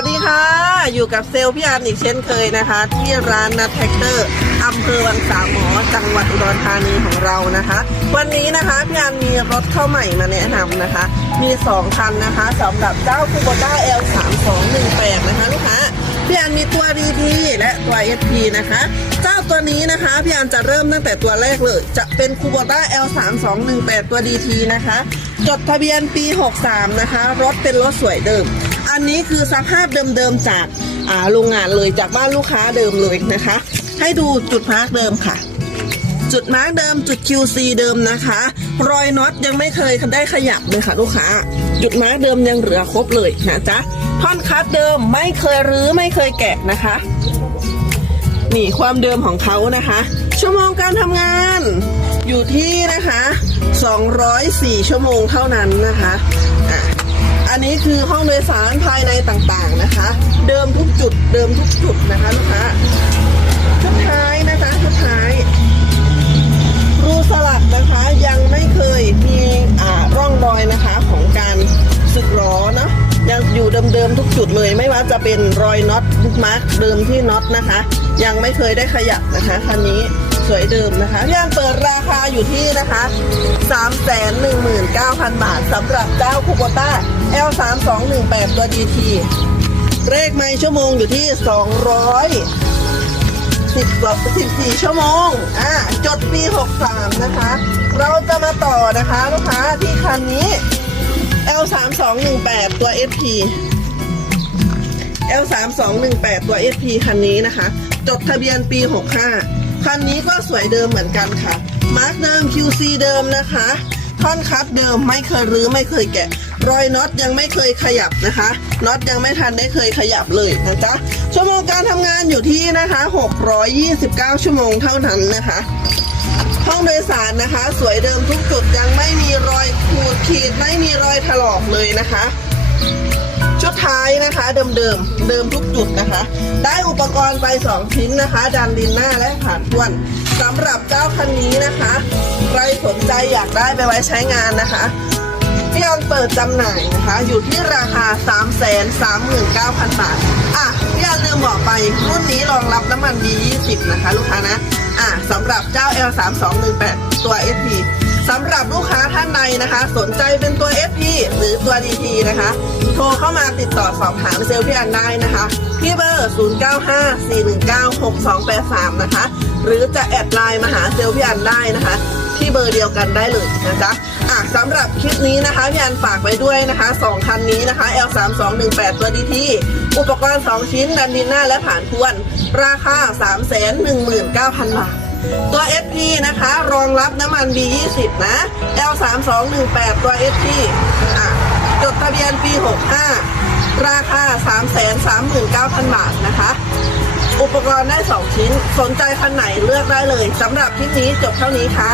สวัสดีค่ะ อยู่กับเซลล์พี่อันอีกเช่นเคยนะคะ ที่ร้านนัทแท็กเตอร์อำเภอวังสามหมอจังหวัดอุดรธานีของเรานะคะ วันนี้นะคะพี่อันมีรถเข้าใหม่มาแนะนำนะคะ มี 2 คันนะคะสำหรับเจ้าคูโบต้า L 3 2 1 8นะคะลูกค้าพี่อันมีตัว DT และตัว SP นะคะ เจ้าตัวนี้นะคะพี่อันจะเริ่มตั้งแต่ตัวแรกเลย จะเป็นคูโบต้า L 3 2 1 8ตัว DT นะคะ จดทะเบียนปี 63 นะคะ รถเป็นรถสวยเดิม อันนี้คือสภาพเดิมๆจากโรงงานเลยจากบ้านลูกค้าเดิมเลยนะคะ ให้ดูจุดมาร์กเดิมค่ะ จุดมาร์กเดิมจุด QC เดิมนะคะ รอยน็อตยังไม่เคยได้ขยับเลยค่ะลูกค้า จุดมาร์กเดิมยังเหลือครบเลยนะจ๊ะท่อนคัดเดิมไม่เคยรื้อไม่เคยแกะนะคะ นี่ความเดิมของเขานะคะ ชั่วโมงการทำงานอยู่ที่นะคะ 204 ชั่วโมงเท่านั้นนะคะอะ นี้คือห้องโดยสารภายในต่างๆนะคะ เดิมทุกจุด เดิมทุกจุดนะคะลูกค้า จะเป็นรอยน็อตบุ๊กมาร์กเดิมที่น็อตนะคะ ยังไม่เคยได้ขยับนะคะคันนี้สวยเดิมนะคะย่านเปิดราคาอยู่ที่นะคะ 3 1 9 0 0 0 บาทสำหรับเจ้าคูโบต้า L 3 2 1 8 ตัว DT เลขไมล์ชั่วโมงอยู่ที่ 200สิบกว่าสิบสี่ชั่วโมง อ่าจดปี 63 นะคะ เราจะมาต่อนะคะ ลูกค้าที่คันนี้ L 3 2 1 8 ตัว SP L 3 2 1 8ตัว SP คันนี้นะคะ จดทะเบียนปี 65 คันนี้ก็สวยเดิมเหมือนกันค่ะ มาร์กเดิม QC เดิมนะคะ ท่อนคัดเดิมไม่เคยรื้อไม่เคยแกะ รอยน็อตยังไม่เคยขยับนะคะน็อตยังไม่ทันได้เคยขยับเลยนะจ๊ะชั่วโมงการทำงานอยู่ที่นะคะ 629 ชั่วโมงเท่านั้นนะคะห้องโดยสารนะคะ สวยเดิมทุกจุดยังไม่มีรอยขูดขีดไม่มีรอยถลอกเลยนะคะ ชุดท้ายนะคะ เดิมเดิมๆเดิมทุกจุดนะคะ ได้อุปกรณ์ไป 2 ชิ้นนะคะ ดันดินหน้าและผ่านท้วนสำหรับเจ้าคันนี้นะคะ ใครสนใจอยากได้ไปไว้ใช้งานนะคะพี่ออนเปิดจำหน่ายนะคะ อยู่ที่ราคา 3 3 9 0 0 0 บาท อะพี่ออนลืมบอกไป รุ่นนี้รองรับน้ำมัน B20 นะคะ ลูกค้านะ อะสำหรับเจ้า L3218 ตัว SP สำหรับลูกค้าท่านใดนะคะ สนใจเป็นตัว SP หรือตัว DT นะคะ โทรเข้ามาติดต่อสอบถามเซลล์พี่อันได้นะคะที่เบอร์ 0954196283 นะคะ หรือจะแอดไลน์มาหาเซลล์พี่อันได้นะคะ ที่เบอร์เดียวกันได้เลยนะจ๊ะอะสำหรับคลิปนี้นะคะพี่อันฝากไว้ด้วยนะคะสองคันนี้นะคะ L3218 ตัว DT อุปกรณ์ 2 ชิ้นดันดินหน้าและผ่านทวน ราคา 319,000 บาท ตัว FP นะคะ รองรับน้ำมัน B20 นะ L3218 ตัว FP อะจดทะเบียนปี 65 ราคา 339,000 บาทนะคะ อุปกรณ์ได้ 2 ชิ้น สนใจคันไหนเลือกได้เลยสำหรับคลิปนี้จบเท่านี้ค่ะ